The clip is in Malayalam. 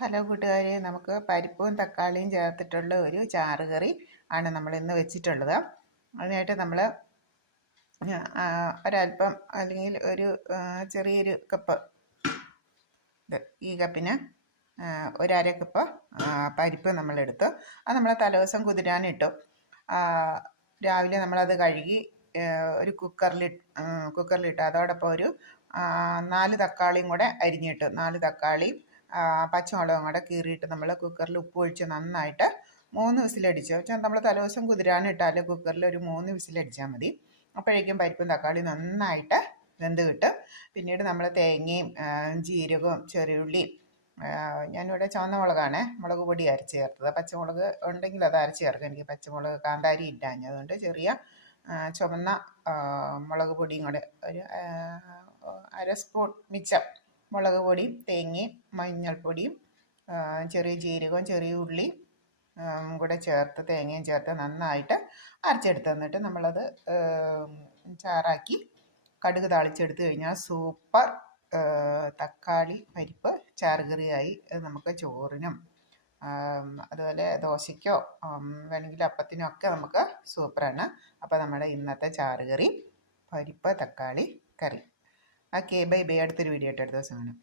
ഹലോ കൂട്ടുകാരെ നമുക്ക് പരിപ്പും തക്കാളിയും ചേർത്തിട്ടുള്ള ഒരു ചാറ് കറി ആണ് നമ്മൾ ഇന്ന് വെച്ചിട്ടുള്ളത്. അതിനായിട്ട് നമ്മൾ ഒരല്പം അല്ലെങ്കിൽ ഒരു ചെറിയൊരു കപ്പ് ഈ കപ്പിന് ഒരര ഒരു അര കപ്പ് പരിപ്പ് നമ്മളെടുത്തു. അത് നമ്മൾ തലേദിവസം കുതിരാനിട്ടു. രാവിലെ നമ്മളത് കഴുകി ഒരു കുക്കറിൽ കുക്കറിലിട്ട്. അതോടൊപ്പം ഒരു നാല് തക്കാളിയും കൂടെ അരിഞ്ഞിട്ടു. നാല് തക്കാളിയും പച്ചമുളകും കൂടെ കീറിയിട്ട് നമ്മൾ കുക്കറിൽ ഉപ്പ് ഒഴിച്ച് നന്നായിട്ട് മൂന്ന് വിസിലടിച്ചു വെച്ചാൽ നമ്മൾ തലേദിവസം കുതിരാനിട്ടാൽ കുക്കറിൽ ഒരു മൂന്ന് വിസിലടിച്ചാൽ മതി. അപ്പോഴേക്കും പരിപ്പും തക്കാളി നന്നായിട്ട് വെന്ത് കിട്ടും. പിന്നീട് നമ്മൾ തേങ്ങയും ജീരകവും ചെറിയുള്ളിയും ഞാനിവിടെ ചുവന്ന മുളകാണ്. മുളക് പൊടി അരച്ച് ചേർത്തത്. പച്ചമുളക് ഉണ്ടെങ്കിൽ അത് അരച്ച് ചേർക്കും. എനിക്ക് പച്ചമുളക് കാന്താരി ഇല്ലാഞ്ഞ അതുകൊണ്ട് ചെറിയ ചുവന്ന മുളക് പൊടിയും കൂടെ ഒരു അര സ്പൂൺ മിച്ചം മുളക് പൊടിയും തേങ്ങയും മഞ്ഞൾപ്പൊടിയും ചെറിയ ജീരകവും ചെറിയ ഉള്ളിയും കൂടെ ചേർത്ത് തേങ്ങയും ചേർത്ത് നന്നായിട്ട് അരച്ചെടുത്ത് തന്നിട്ട് നമ്മളത് ചാറാക്കി കടുക് താളിച്ചെടുത്ത് കഴിഞ്ഞാൽ സൂപ്പർ തക്കാളി പരിപ്പ് ചാറുകറിയായി നമുക്ക് ചോറിനും അതുപോലെ ദോശയ്ക്കോ വേണമെങ്കിൽ അപ്പത്തിനോ ഒക്കെ നമുക്ക് സൂപ്പറാണ്. അപ്പോൾ നമ്മുടെ ഇന്നത്തെ ചാറുകറി പരിപ്പ് തക്കാളി കറി. ഓക്കെ ബൈ ബൈ അടുത്തൊരു വീഡിയോ ആയിട്ട് അടുത്ത ദിവസം കാണാം.